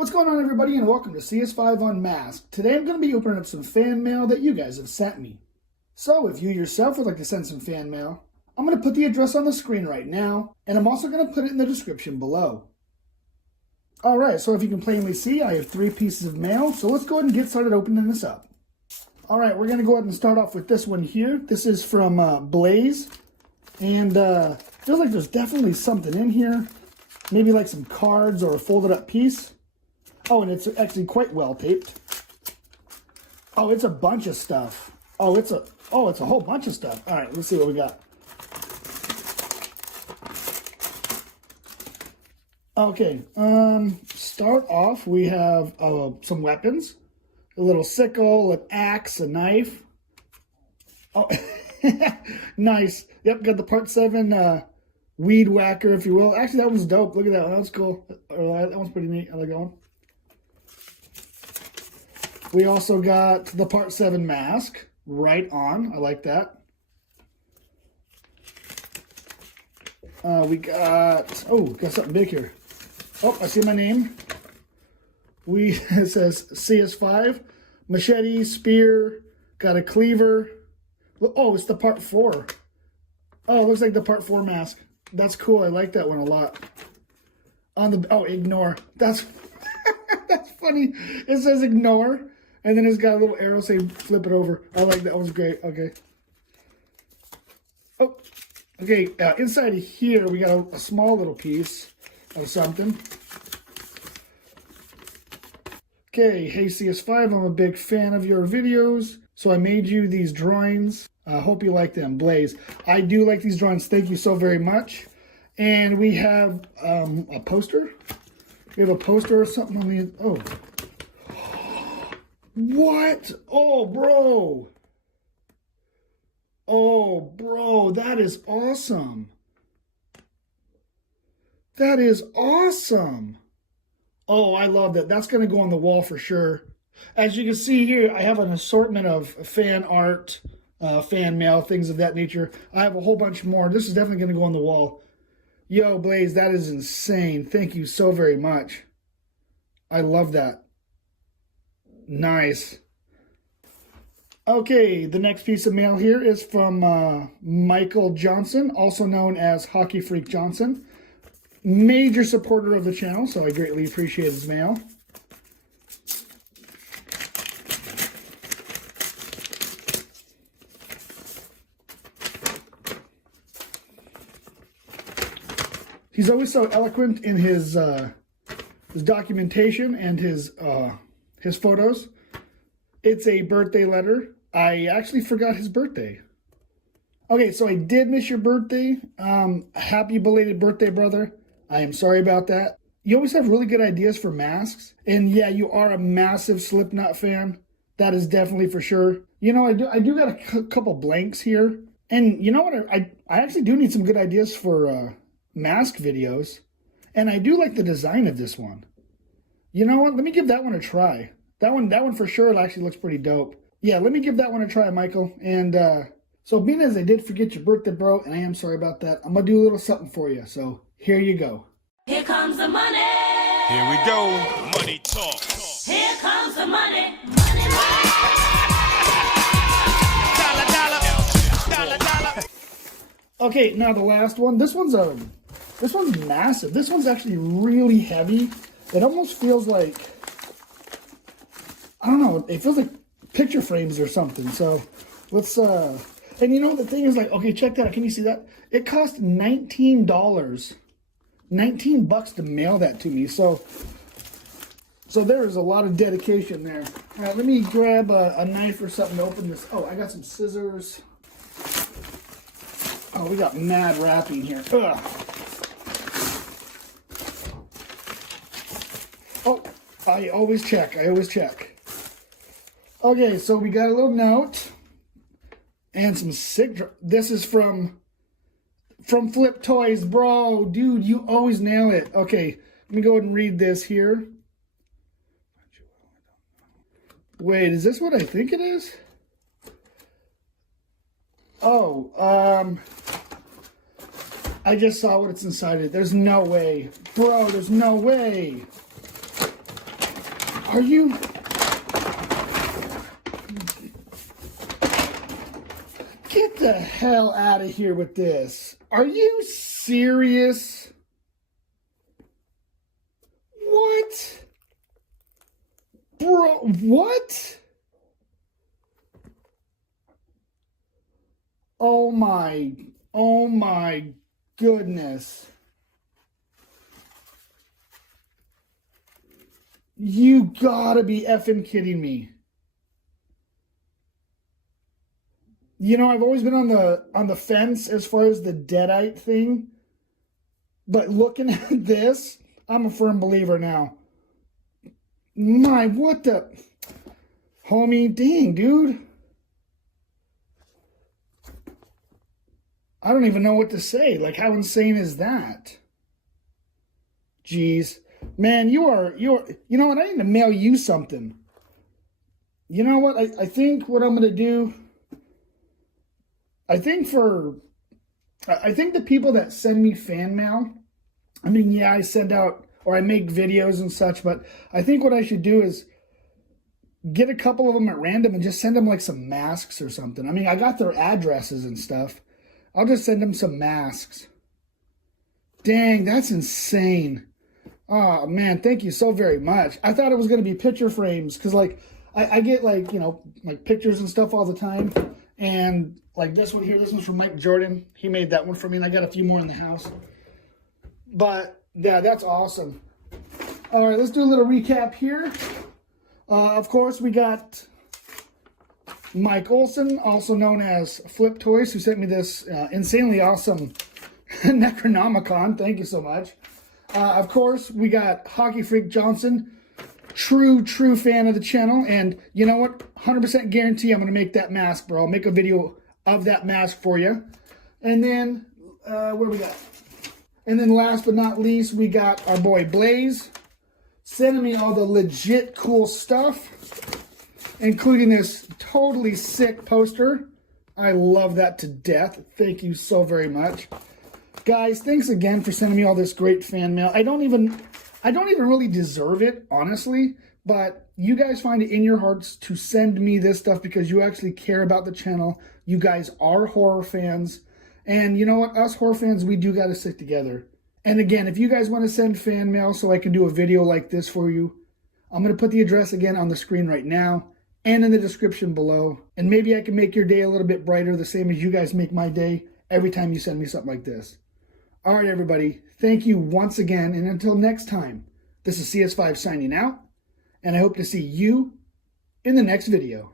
What's going on, everybody, and welcome to CS5 Unmasked. Today I'm going to be opening up some fan mail that you guys have sent me. So if you yourself would like to send some fan mail, I'm going to put the address on the screen right now, and I'm also going to put it in the description below. Alright, so if you can plainly see, I have 3 pieces of mail, so let's go ahead and get started opening this up. Alright, we're going to go ahead and start off with this one here. This is from Blaze, and feels like there's definitely something in here. Maybe like some cards or a folded up piece. Oh, and it's actually quite well taped. Oh, it's a bunch of stuff. It's a whole bunch of stuff. All right, let's see what we got. Okay, start off, we have some weapons. A little sickle, an axe, a knife. Oh, nice. Yep, got the Part 7 weed whacker, if you will. Actually, that one's dope. Look at that one. That was cool. That one's pretty neat. I like that one. We also got the Part 7 mask. Right on. I like that. We got... Oh, got something big here. Oh, I see my name. It says CS5. Machete, spear, got a cleaver. Oh, it's the Part 4. Oh, it looks like the Part 4 mask. That's cool. I like that one a lot. Ignore. That's that's funny. It says ignore, and then it's got a little arrow saying flip it over. I like that. Was great. Okay. Oh, okay. Inside of here, we got a small little piece of something. Okay, hey CS5, I'm a big fan of your videos, so I made you these drawings. I hope you like them. Blaze. I do like these drawings. Thank you so very much. And we have a poster. We have a poster or something on the... Oh. What? Oh, bro. Oh, bro. That is awesome. That is awesome. Oh, I love that. That's going to go on the wall for sure. As you can see here, I have an assortment of fan art, fan mail, things of that nature. I have a whole bunch more. This is definitely going to go on the wall. Yo, Blaze, that is insane. Thank you so very much. I love that. Nice. Okay, the next piece of mail here is from Michael Johnson, also known as Hockey Freak Johnson. Major supporter of the channel, so I greatly appreciate his mail. He's always so eloquent in his documentation and his photos. It's a birthday letter. I actually forgot his birthday. Okay, so I did miss your birthday. Happy belated birthday, brother. I am sorry about that. You always have really good ideas for masks. And yeah, you are a massive Slipknot fan. That is definitely for sure. You know, I do got a couple blanks here. And you know what? I actually do need some good ideas for mask videos. And I do like the design of this one. You know what? Let me give that one a try. That one for sure, it actually looks pretty dope. Yeah, let me give that one a try, Michael. And so being as I did forget your birthday, bro, and I am sorry about that, I'm going to do a little something for you. So here you go. Here comes the money. Here we go. Money talk. Here comes the money. Money, money. Dollar, dollar. Dollar, dollar. Okay, now the last one. This one's massive. This one's actually really heavy. It almost feels like, I don't know, it feels like picture frames or something. So let's, and you know, the thing is like, okay, check that out. Can you see that? It cost $19. $19 to mail that to me. So there is a lot of dedication there. All right, let me grab a knife or something to open this. Oh, I got some scissors. Oh, we got mad wrapping here. Ugh. Oh, I always check. Okay, so we got a little note and some sick. This is from Flip Toys, bro. Dude, you always nail it. Okay, let me go ahead and read this here. Wait, is this what I think it is? Oh, I just saw what's inside it. There's no way. Bro, there's no way. Are you? Get the hell out of here with this. Are you serious? What? Bro, what? Oh my goodness. You gotta be effing kidding me. You know, I've always been on the fence as far as the Deadite thing. But looking at this, I'm a firm believer now. My, what the? Homie, dang, dude. I don't even know what to say. Like, how insane is that? Jeez. Man, you're, you know what? I need to mail you something. You know what? I think what I'm going to do, I think the people that send me fan mail, I mean, yeah, I send out, or I make videos and such, but I think what I should do is get a couple of them at random and just send them like some masks or something. I mean, I got their addresses and stuff. I'll just send them some masks. Dang, that's insane. Oh, man, thank you so very much. I thought it was going to be picture frames because, like, I get, like, you know, like pictures and stuff all the time. And, like, this one here, this one's from Mike Jordan. He made that one for me, and I got a few more in the house. But, yeah, that's awesome. All right, let's do a little recap here. Of course, we got Mike Olson, also known as Flip Toys, who sent me this insanely awesome Necronomicon. Thank you so much. Of course, we got Hockey Freak Johnson, true fan of the channel. And you know what? 100% guarantee I'm going to make that mask, bro. I'll make a video of that mask for you. And then, where we got? And then last but not least, we got our boy Blaze sending me all the legit cool stuff, including this totally sick poster. I love that to death. Thank you so very much. Guys, thanks again for sending me all this great fan mail. I don't even really deserve it, honestly, but you guys find it in your hearts to send me this stuff because you actually care about the channel. You guys are horror fans. And you know what? Us horror fans, we do got to stick together. And again, if you guys want to send fan mail so I can do a video like this for you, I'm going to put the address again on the screen right now and in the description below. And maybe I can make your day a little bit brighter, the same as you guys make my day every time you send me something like this. All right, everybody. Thank you once again. And until next time, this is CS5 signing out. And I hope to see you in the next video.